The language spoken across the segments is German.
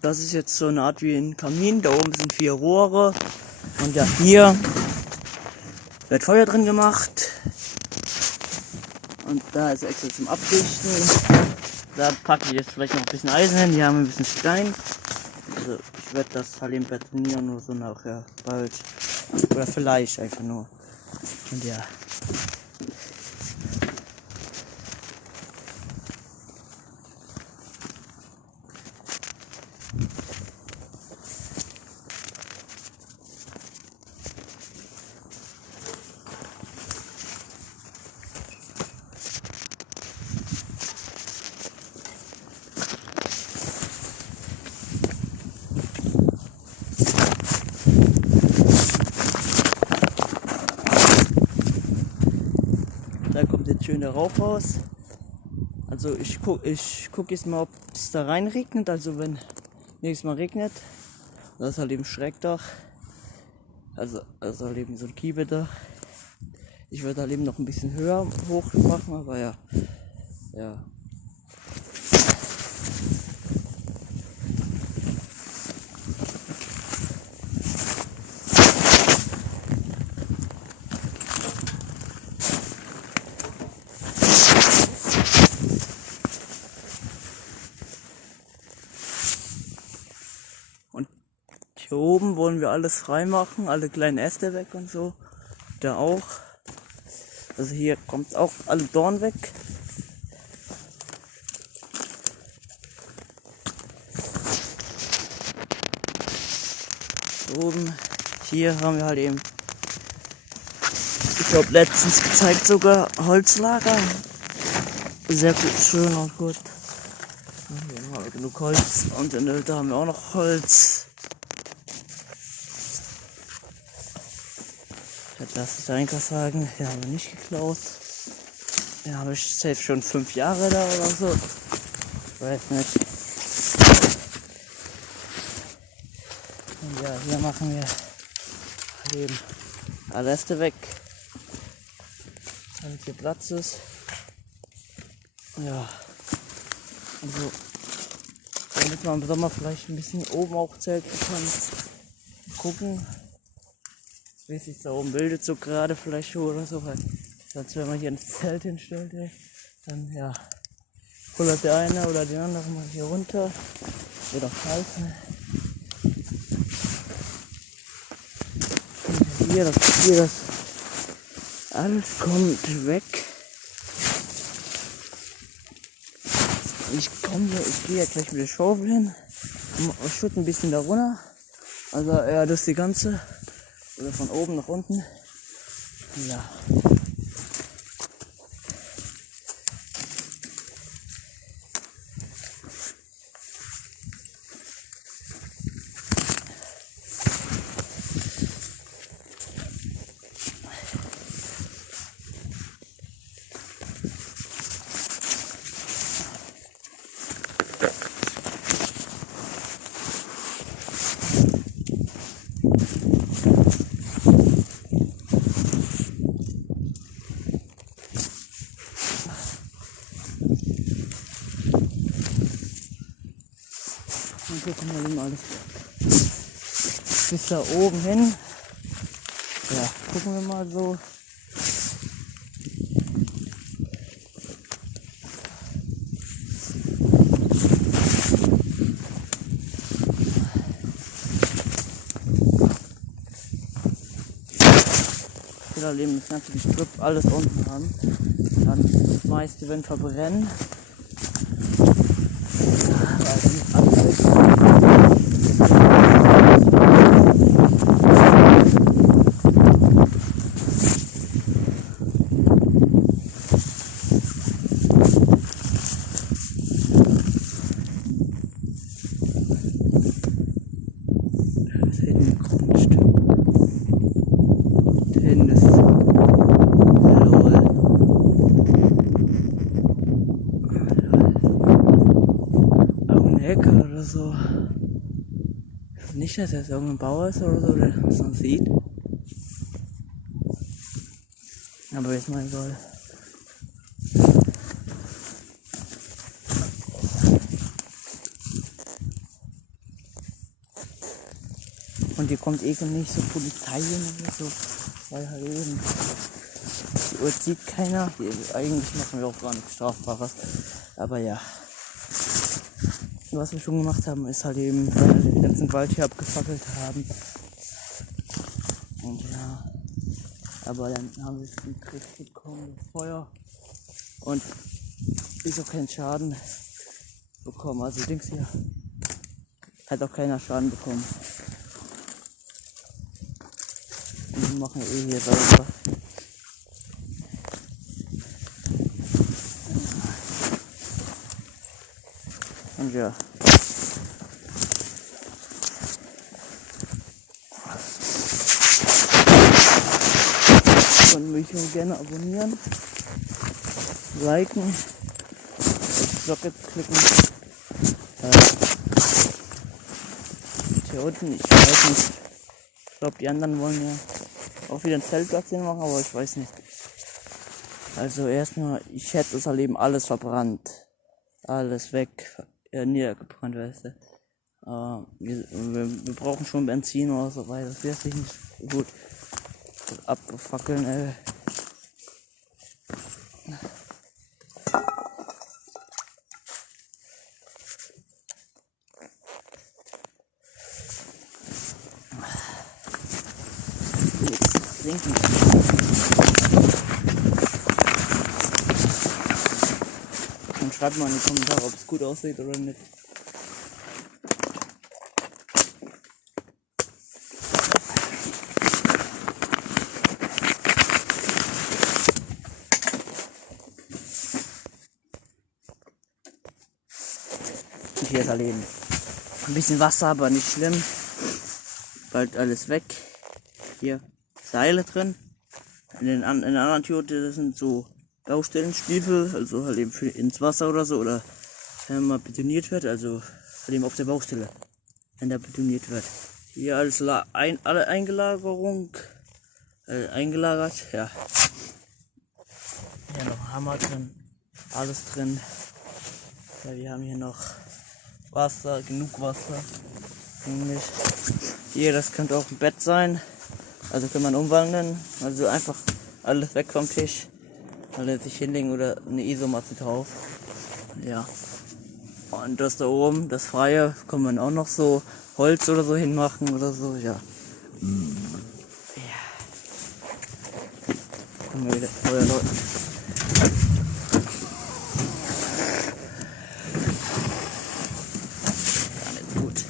das ist jetzt so eine Art wie ein Kamin. Da oben sind 4 Rohre. Und ja, hier wird Feuer drin gemacht. Und da ist extra zum Abdichten. Da packe ich jetzt vielleicht noch ein bisschen Eisen hin. Hier haben wir ein bisschen Stein. Also ich werde das halt eben betonieren oder so nachher bald. Oder vielleicht einfach nur. Und ja. Da kommt jetzt schön der Rauch raus. Also ich guck jetzt mal, ob es da rein regnet. Also wenn nächstes Mal regnet, das ist halt eben Schrägdach. Also halt eben so ein Kiebedach. Ich würde halt eben noch ein bisschen höher hoch machen, aber ja. Und hier oben wollen wir alles frei machen, alle kleinen Äste weg und so. Da auch. Also hier kommt auch alle Dorn weg. Oben, hier haben wir halt eben, ich glaube letztens gezeigt sogar Holzlager. Sehr gut, schön und gut. Hier haben wir genug Holz und in der Hütte haben wir auch noch Holz. Lass ich da irgendwas sagen, den haben wir nicht geklaut. Den habe ich safe schon 5 Jahre da oder so. Ich weiß nicht. Und ja, hier machen wir eben alle Reste weg, damit hier Platz ist. Ja, also damit man im Sommer vielleicht ein bisschen oben auch zelten kann. Gucken, wie es sich da oben bildet, so gerade vielleicht oder so. Weil sonst, wenn man hier ein Zelt hinstellt, dann ja, kullert der eine oder der andere mal hier runter. Oder falten. Hier, das alles kommt weg. Ich gehe ja gleich mit der Schaufel hin. Ich schütte ein bisschen da runter. Also ja, das ist die ganze. Oder von oben nach unten. Ja. Und hier kommen wir immer alles bis da oben hin. Ja, gucken wir mal so. Ich will halt eben das ganze Gestrüpp alles unten haben. Dann das meiste wenn verbrennen. Oder so. Nicht, dass das irgendein Bauer ist oder so, der das noch sieht. Aber jetzt mal egal. Und hier kommt nicht so Polizei hin oder so, weil halt eben die Uhr sieht keiner. Eigentlich machen wir auch gar nichts Strafbares. Aber ja. Was wir schon gemacht haben, ist halt eben, weil wir den ganzen Wald hier abgefackelt haben. Und ja. Aber dann haben wir es in den Griff bekommen, das Feuer. Und ist auch kein Schaden bekommen. Also Dings hier hat auch keiner Schaden bekommen. Und wir machen hier sauber. Und ja. Und mich auch gerne abonnieren, liken, auf die Glocke klicken. Hier unten, ich weiß nicht. Ich glaube, die anderen wollen ja auch wieder einen Zeltplatz hier machen, aber ich weiß nicht. Also erstmal, ich hätte das halt eben alles verbrannt. Alles weg, niedergebrannt, weißt du. Wir brauchen schon Benzin oder so weiter. Das wird sich nicht gut abfackeln, Jetzt trinken. Und schreibt mal in die Kommentare, ob es gut aussieht oder nicht. Und hier ist halt eben ein bisschen Wasser, aber nicht schlimm. Bald alles weg. Hier Seile drin. In der anderen Tüte sind so Baustellenstiefel, also halt eben ins Wasser oder so, oder wenn mal betoniert wird, also halt eben auf der Baustelle, wenn da betoniert wird. Hier alles alle eingelagert, ja. Hier noch Hammer drin, alles drin. Ja, wir haben hier noch Wasser, genug Wasser. Eigentlich. Hier, das könnte auch ein Bett sein. Also kann man umwandeln. Also einfach alles weg vom Tisch. Alles sich hinlegen oder eine Isomatte drauf. Ja. Und das da oben, das Freie, kann man auch noch so Holz oder so hinmachen oder so, ja. Ja. Können wir wieder Feuer läuten. Gar nicht gut.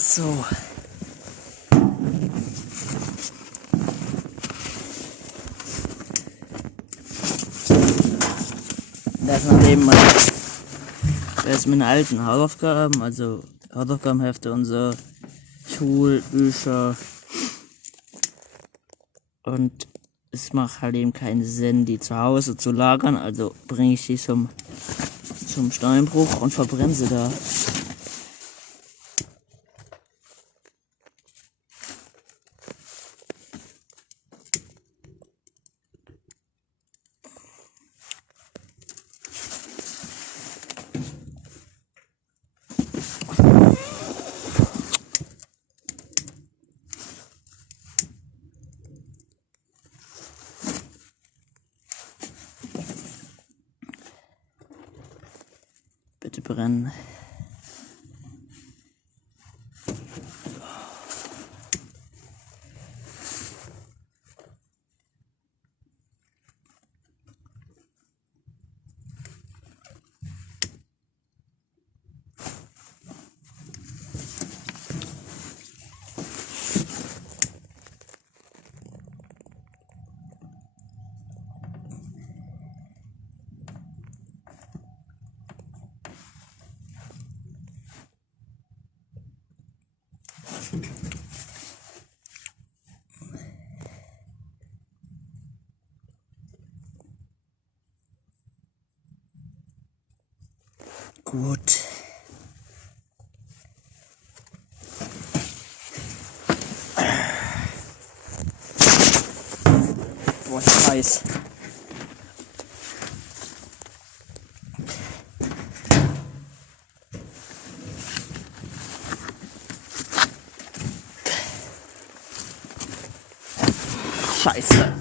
So. Das ist meine alten Hausaufgaben, also Hausaufgabenhefte und so, Schulbücher. Und es macht halt eben keinen Sinn, die zu Hause zu lagern, also bringe ich die zum Steinbruch und verbrenne sie da. Bitte brennen. Gut. Boah, ist heiß. Scheiße.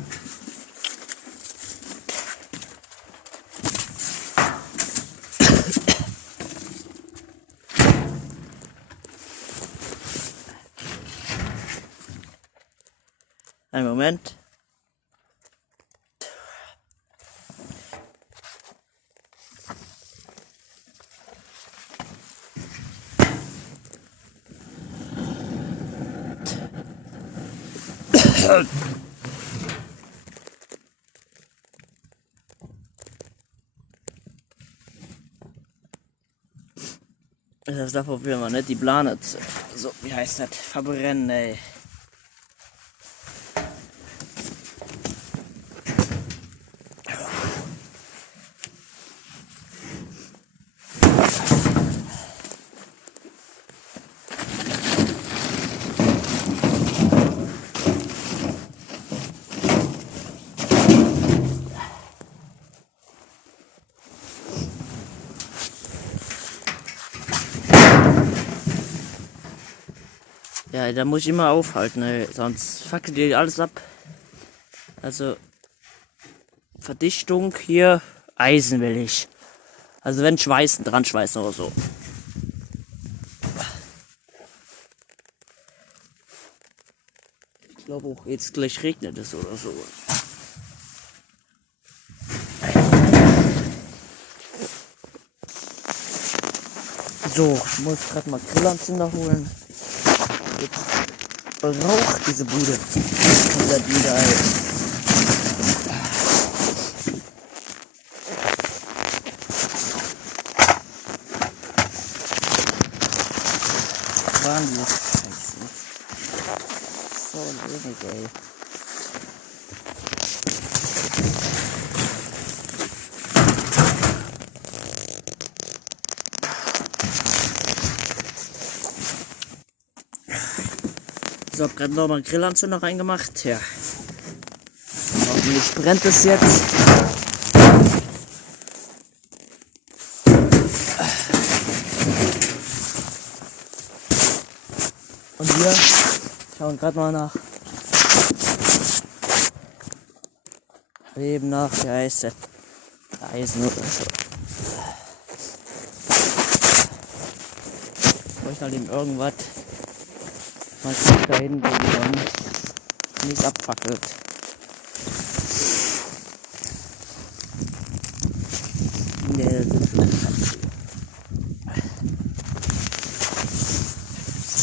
Einen Moment. Das darf auf jeden Fall nicht die Plane so, wie heißt das? Verbrennen, ey. Ja, da muss ich immer aufhalten, ey. Sonst fackelt dir alles ab. Also, Verdichtung hier, Eisen will ich. Also wenn schweißen, dran schweißen oder so. Ich glaube auch jetzt gleich regnet es oder so. So, ich muss gerade mal Grillanzünder holen. Jetzt raucht diese Bude. Komplett wieder, ey. Wahnsinn. Scheiße. So wenig, ey. So, hab gerade noch mal einen Grillanzünder reingemacht. Ja. Hoffentlich brennt es jetzt. Und wir schauen gerade mal nach. Eben nach, wie heißt es? Eisen oder so. Ich möchte halt eben irgendwas. Mal da hinten dann nicht abfackelt. Nee, das ist schon scheiße.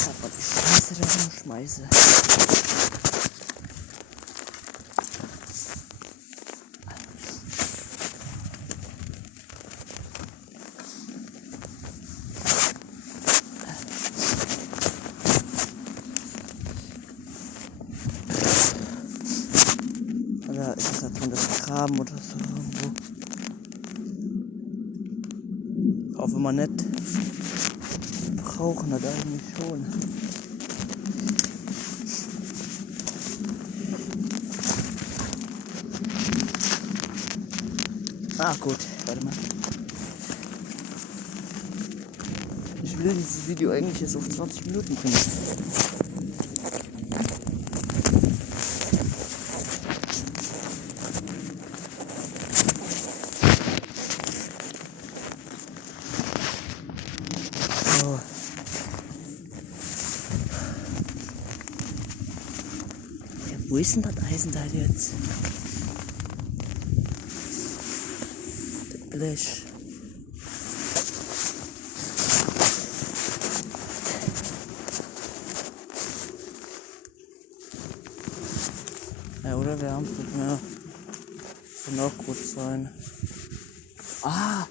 Aber die Scheiße da rumschmeiße. Oder ist das von das Graben oder so irgendwo? Hoffen wir nicht. Brauchen das eigentlich schon. Ah gut, warte mal. Ich will dieses Video eigentlich jetzt auf 20 Minuten bringen. So. Ja, wo ist denn das Eisenteil jetzt? Das Blech. Ja, oder wir haben es nicht mehr. Kann auch gut sein. Ah,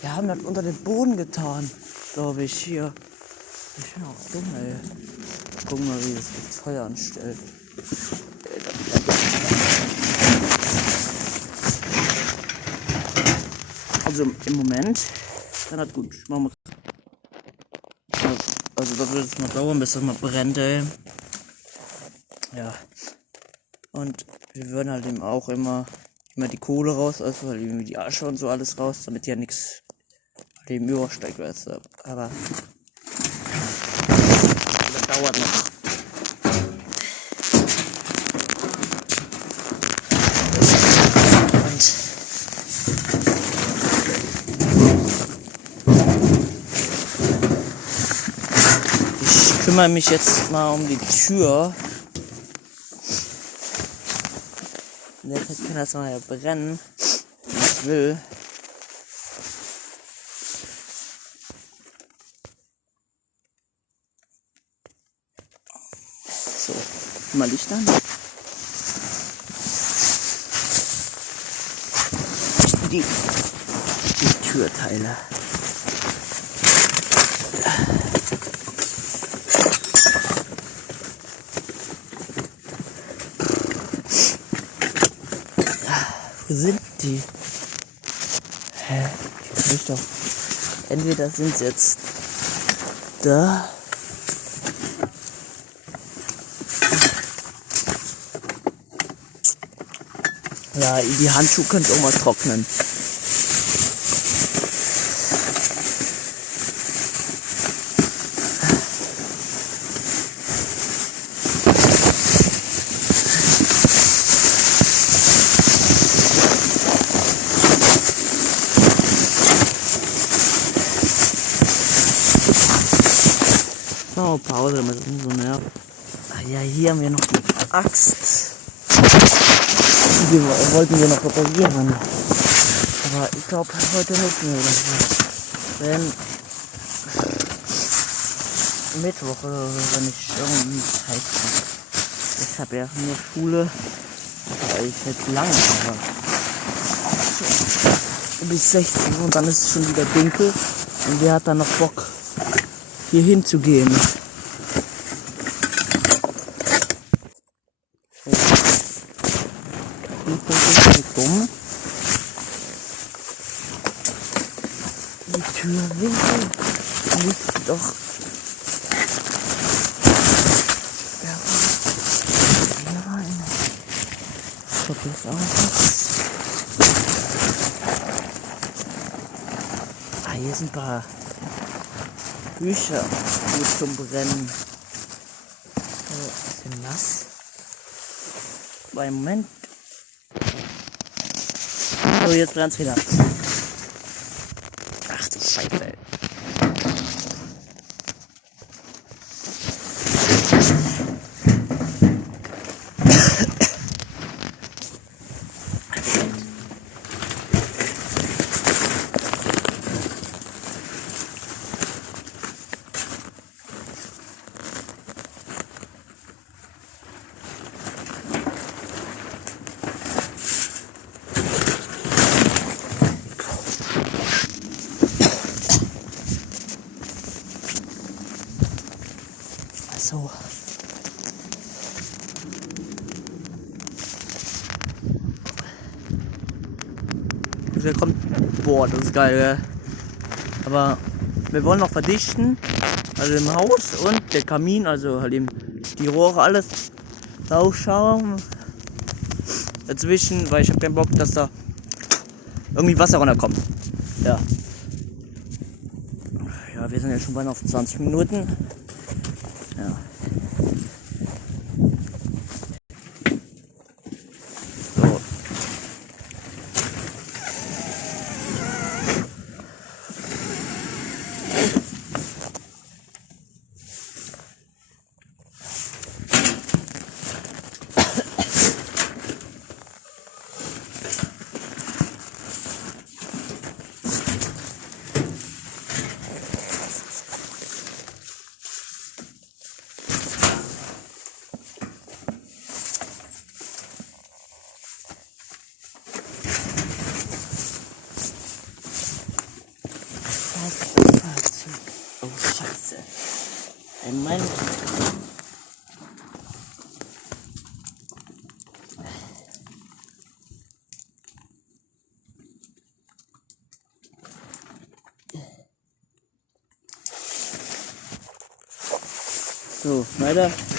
wir haben das unter den Boden getan, glaube ich, hier. Ich bin auch dumm, ey. Guck mal, wie das Feuer anstellt. Also im Moment hat gut. Ich mach mal. Also da wird es noch dauern, bis das mal brennt, ey. Ja. Und wir würden halt eben auch immer die Kohle raus, also halt irgendwie die Asche und so alles raus, damit ja nichts dem übersteigt, weißt du. Aber das dauert noch. Und ich kümmere mich jetzt mal um die Tür. In der Zeit kann das mal ja brennen, wenn ich will. So, mal Licht an. Die Türteile. Wo sind die? Hä? Die kann ich doch. Entweder sind sie jetzt da. Ja, die Handschuhe könnt ihr auch mal trocknen. Oh, Pause, damit es nicht so nervt. Ah ja, hier haben wir noch die Axt. Die wollten wir noch reparieren. Aber ich glaube heute nicht mehr. Denn Mittwoch oder so, wenn ich irgendwie Zeit habe. Ich habe ja nur Schule, weil ich jetzt lange habe. Bis 16 und dann ist es schon wieder dunkel. Und wer hat dann noch Bock, hier hinzugehen? Dumm. Die Türwinkel liegt doch. Ja, nein. Das ist auch nichts. Ah, hier sind ein paar Bücher gut zum Brennen. Bisschen nass. Aber im Moment. So, jetzt brennt's wieder. Ach du Scheiße, ey. So. Der kommt. Boah, das ist geil, gell? Aber wir wollen noch verdichten. Also im Haus und der Kamin, also halt eben die Rohre, alles rausschauen. Dazwischen, weil ich habe keinen Bock, dass da irgendwie Wasser runterkommt. Ja. Ja, wir sind ja schon bei auf 20 Minuten. Ja. So. Oh Scheiße. Ein Moment. So, weiter.